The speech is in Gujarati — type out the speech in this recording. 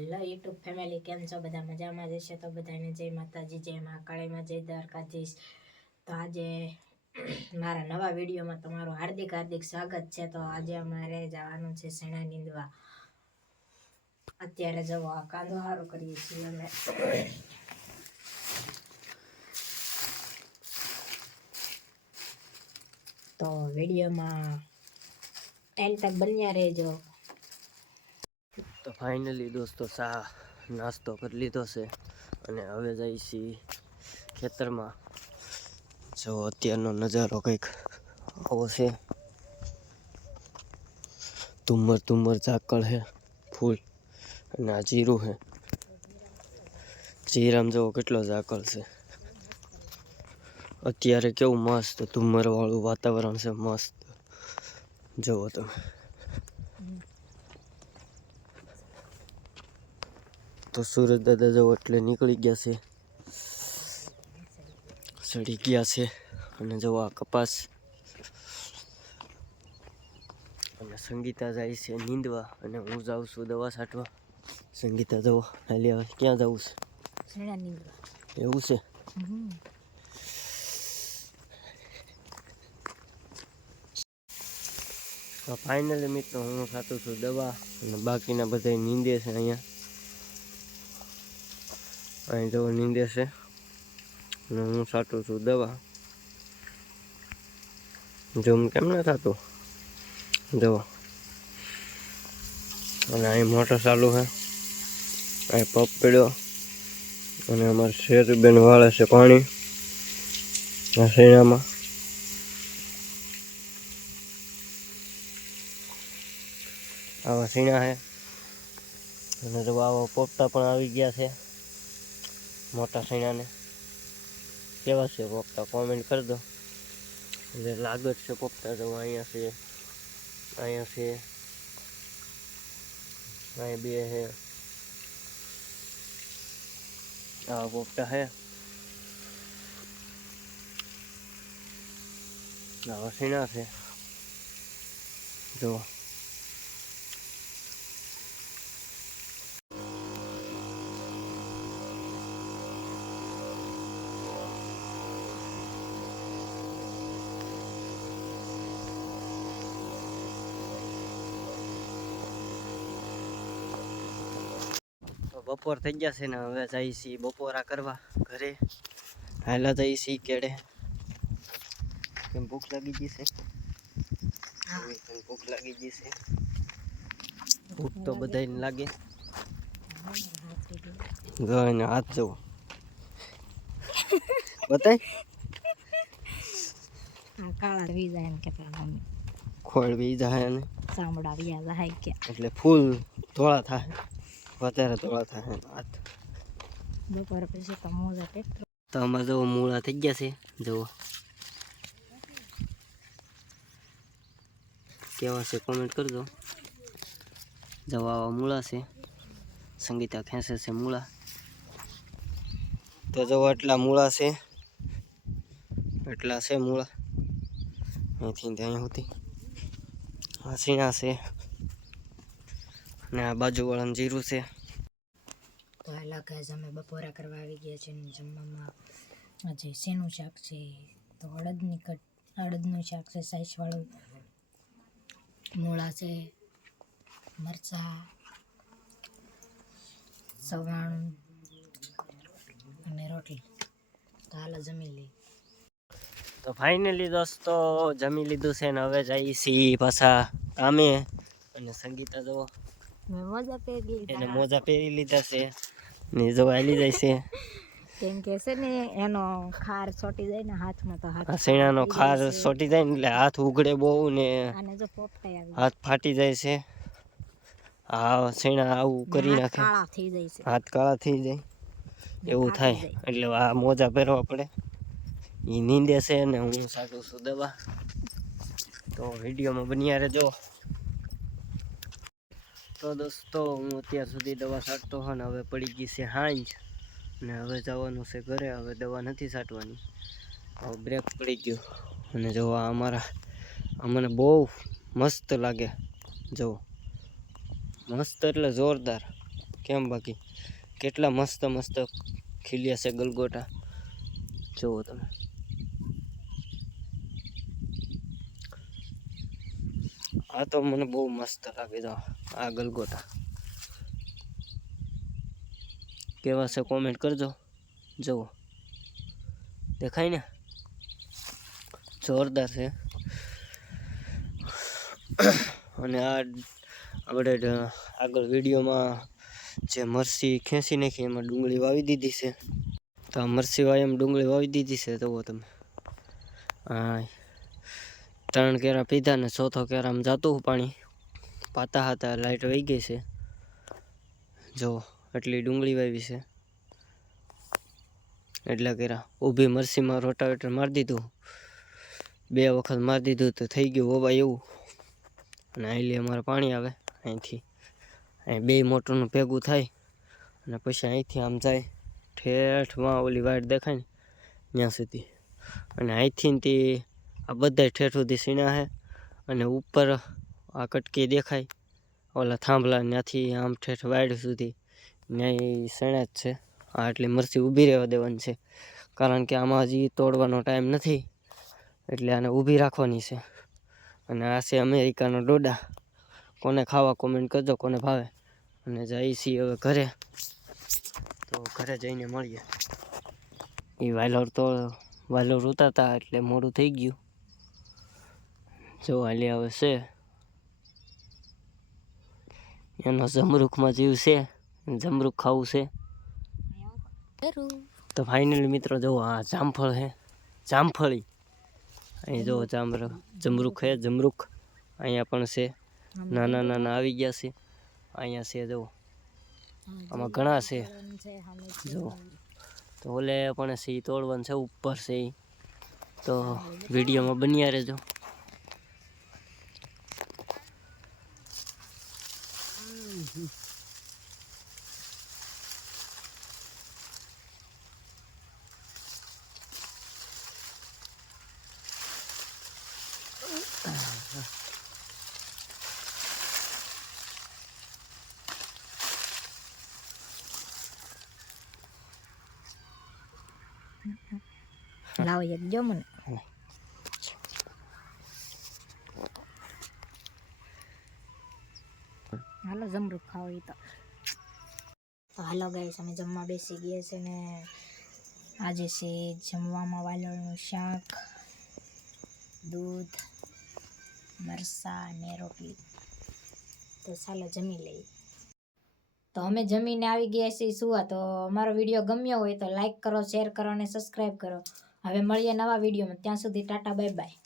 હેલો યુટ્યુબ ફેમિલી, કેમ છો? બધા મજામાં જશે તો બધાને જય માતાજી, જય મહાકાળીમાં, જય દ્વારકાધીશ. તો આજે મારા નવા વિડીયોમાં તમારું હાર્દિક હાર્દિક સ્વાગત છે. તો આજે અમારે જવાનું છે શેણા નીંદવા. અત્યારે જવો આ કાંદો સારો કરીએ છીએ અમે. તો વિડીયોમાં એન્ડ તક બન્યા રહેજો. તો ફાઇનલી દોસ્તો નાસ્તો કરી લીધો છે અને હવે જઈએ છીએ ખેતરમાં. જો અત્યારનો નજારો કંઈક આવો છે. તુમ્મર ઝાકળ છે ફૂલ, અને આ જીરું છે. જીરામાં જુઓ કેટલો ઝાકળ છે. અત્યારે કેવું મસ્ત તુમ્મરવાળું વાતાવરણ છે, મસ્ત જુઓ તમે. તો સુરજ દાદા જવો એટલે નીકળી ગયા છે, સડી ગયા છે. અને જવો આ કપાસ, અને સંગીતા જાય છે નીંદવા અને હું જાઉં છું દવા છાંટવા. સંગીતા જવો હાલી આવે. ક્યાં જવું છે? શેણા નીંદવા. એવું છે. તો ફાઇનલી મિત્રો હું ખાતું છું દવા, અને બાકીના બધા નીંદે છે. અહીં જવો નીંદે છે અને હું છાંટું છું દવા. ઝૂમ કેમ ના થતું જવો. અને અહીં મોટર ચાલુ છે, અહીં પંપ પડ્યો, અને અમારે શેરીબેન વાળે છે પાણી આ શેણામાં. આવા શીણા છે, અને જો આવા પોપટા પણ આવી ગયા છે મોટા શીણાને. કેવા છે પોપટા કોમેન્ટ કરી દો. એટલે લાગે છે પોપટા. જો અહીંયા છે, અહીંયા છે, અહીં બે છે. આવા પોપટા છે, આવા શીણા છે. જો બપોર થઈ ગયા છે ને હવે જઈએ છીએ બપોરા કરવા ઘરે. હાલા જઈએ છીએ કેડે. કેમ ભૂખ લાગી ગઈ છે? ભૂખ લાગી ગઈ છે. ભૂખ તો બધાને લાગે. જોઈને હાથ જવો બતાય. કાળા વી જાય કે મમ્મી ખોળ વી જાય ને ચામડા વ્યા જાય કે એટલે ફૂલ ધોળા થાય, વધારે ધોળા થાય હાથ. બપોર પછી તો મોજા ટેક્ટર. તો આમાં જો મૂળા થઈ ગયા છે. જુઓ કેવા છે કોમેન્ટ કરજો. જવા આવા મૂળા છે. સંગીતા ખેંચે છે મૂળા. તો જો એટલા મૂળા છે, એટલા છે મૂળા અહીંથી ત્યાં સુધી. આ સીણા છે, અને આ બાજુવાળાનું જીરું છે. તો હાલા ગાઈસ, અમે બપોરા કરવા આવી ગયા છે. જમવામાં આજે શેનું શાક છે? તો અડદનું શાક છે, સાઈસવાળું. મૂળા છે, મરચાં, સવાણું અને રોટલી. તો હાલો જમી લઈ. તો ફાઇનલી દોસ્તો જમી લીધું છે ને હવે જઈએ છીએ પાછા કામે. અને સંગીતા જો એને મોજા પહેરી લીધા છે ને જો હાલી જાય છે. કેમ કે છે ને એનો ખાર છોટી જાય ને હાથમાં, તો હાથ શેણાનો ખાર છોટી જાય ને એટલે હાથ ઉઘડે બહુ ને અને જો પોપટા આવી હાથ ફાટી જાય છે. આ શેણા આવું કરી નાખે, કાળા થઈ જાય છે. હાથ કાળા થઈ જાય એવું થાય. એટલે આ મોજા પહેરવા પડે. એ નીંદે છે ને હું સાચું છું દવા. તો વિડીયોમાં બન્યા રહેજો. તો દોસ્તો હું અત્યાર સુધી દવા છાંટતો હોય ને હવે પડી ગઈ છે સાંજ, ને હવે જવાનું છે ઘરે. હવે દવા નથી છાંટવાની, હવે બ્રેક પડી ગયો. અને જો અમને બહુ મસ્ત લાગે. જો મસ્ત એટલે જોરદાર. કેમ બાકી કેટલા મસ્ત મસ્ત ખીલ્યા છે ગલગોટા જુઓ તમે. આ તો મને બહુ મસ્ત લાગે છે આ ગલગોટા. કેવા છે કોમેન્ટ કરજો. જુઓ દેખાય ને જોરદાર છે. અને આ આપણે આગળ વિડીયોમાં જે મરસી ખેંચી નાખી એમાં ડુંગળી વાવી દીધી છે. તો આ મરસી વાવી એમ ડુંગળી વાવી દીધી છે. જુઓ તમે હા 3 કેરા પીધા ને ચોથો કેરામાં જાતું પાણી પાતા હતા લાઈટ વહી ગઈ છે. જો એટલી ડુંગળી વાવી છે. એટલા કેરા ઊભી મરસીમાં રોટાવેટર મારી દીધું 2 વખત મારી દીધું તો થઈ ગયું વવાય એવું. અને અહીંથી અમારે પાણી આવે અહીંથી અહીં 2 મોટરનું ભેગું થાય અને પછી અહીંથી આમ જાય ઠેઠમાં ઓલી વાઇટ દેખાય ને ત્યાં સુધી. અને અહીંથી તે આ બધા ઠેઠ સુધી સીણા છે. અને ઉપર આ કટકી દેખાય ઓલા થાંભલા ત્યાંથી આમ ઠેઠ વાઇડ સુધી ત્યાં સણા જ છે. આ એટલી મરસી ઊભી રહેવા દેવાની છે કારણ કે આમાં હજી તોડવાનો ટાઈમ નથી એટલે આને ઊભી રાખવાની છે. અને આ છે અમેરિકાનો ડોડા. કોને ખાવા કોમેન્ટ કરજો કોને ભાવે. અને જઈએ છીએ હવે ઘરે. તો ઘરે જઈને મળીએ. એ વાલોર ઉતારતા એટલે મોડું થઈ ગયું. જો હાલી આવે છે એનો જમરૂખમાં જીવ છે. જમરૂખ ખાવું છે. તો ફાઇનલી મિત્રો જો આ જામફળ છે જામફળી. અહીં જો જમરૂખ છે જમરૂખ. અહીંયા પણ છે નાના નાના આવી ગયા છે. અહીંયા છે જો આમાં ઘણા છે જો. તો ઓલે પણ છે એ તોડવાનું છે ઉપર છે એ. તો વિડીયોમાં બન્યા રહેજો. લાવો એક જો મને. હાલો જમરૂખ ખાવો એ તો હાલો ગાઈસ અમે જમવા બેસી ગયા છે ને આજે છે જમવામાં વાલોળનું શાક દૂધ મરસા ને રોટલી. તો ચાલો જમી લઈએ. તો અમે જમીને આવી ગયા છીએ સુવા. તો અમારો વિડીયો ગમ્યો હોય તો લાઈક કરો શેર કરો અને સબસ્ક્રાઈબ કરો. હવે મળીએ નવા વિડીયોમાં. ત્યાં સુધી ટાટા બાય બાય.